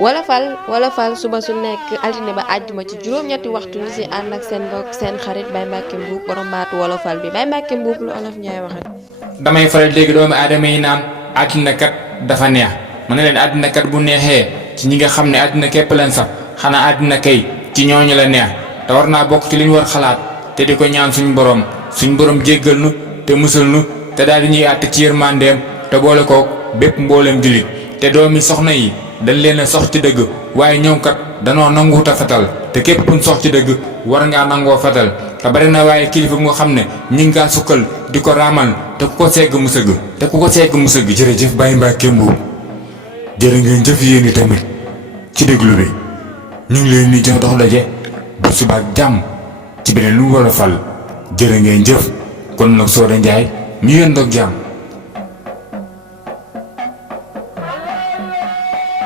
wolofal suba su nekk altine ba àjjuma ci juróom-ñetti waxtu ñu si ànd ak seen mbokk seen xarit Baye Mbacke Mbuub borom baatu wolofal bi Baye Mbacke Mbuub lu olof Njaay waxat damay faral dégg doomu aadama yi naan àddina kat dafa neex ma ne leen àddina kat bu neexee ci ñi nga xam ne àddina képp leen sax xanaa àddina kay ci ñooñu la neex te war naa bokk ci li ñu war xalaat te di ko ñaan suñu borom jéggal nu te musal nu te daal di ñuy àtte ci yërmandeem te boole kook bépp mbooleem jullit te doomi soxna yi dañ leen a sox ci dëgg waaye ñoom kat danoo nanguwut a fetal te képp kuñ sox ci dëgg war ngaa nangoo fetal te bari na waaye kilifa bu nga xam ne ñi ngaa sukkal di ko raamal te ku ko segg mu sëgg jërëjëf Baye Mbacke Mbuub jërë ngeen jëf yéen i tamit ci déglu bi ñu ngi leen di jox dox daje ba suba ak jàmm ci beneen lu wolofal jërë ngeen jëf kon nag Soda Ndiaye ñu yendoog jàmm